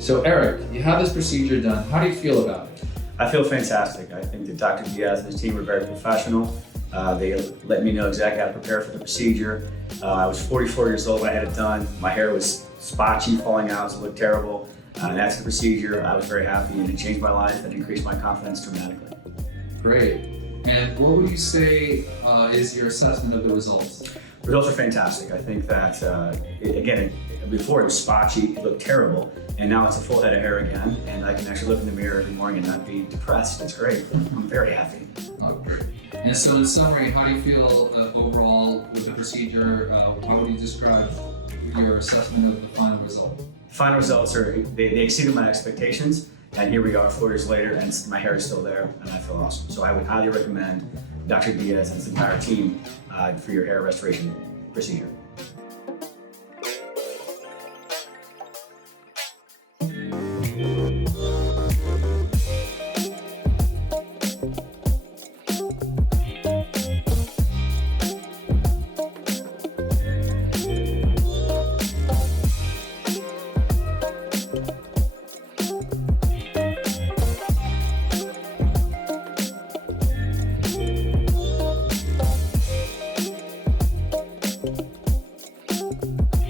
So Eric, you had this procedure done. How do you feel about it? I feel fantastic. I think that Dr. Diaz and his team were very professional. They let me know exactly how to prepare for the procedure. I was 44 years old when I had it done. My hair was spotchy, falling out, so it looked terrible. And that's the procedure. I was very happy and it changed my life and increased my confidence dramatically. Great. And what would you say is your assessment of the results? Results are fantastic. I think that, before it was spotchy, it looked terrible, and now it's a full head of hair again, and I can actually look in the mirror every morning and not be depressed. It's great. I'm very happy. Oh, great. And so in summary, how do you feel overall with the procedure? How would you describe your assessment of the final result? Final results they exceeded my expectations, and here we are 4 years later, and my hair is still there, and I feel awesome. So I would highly recommend Dr. Diaz and his entire team for your hair restoration procedure.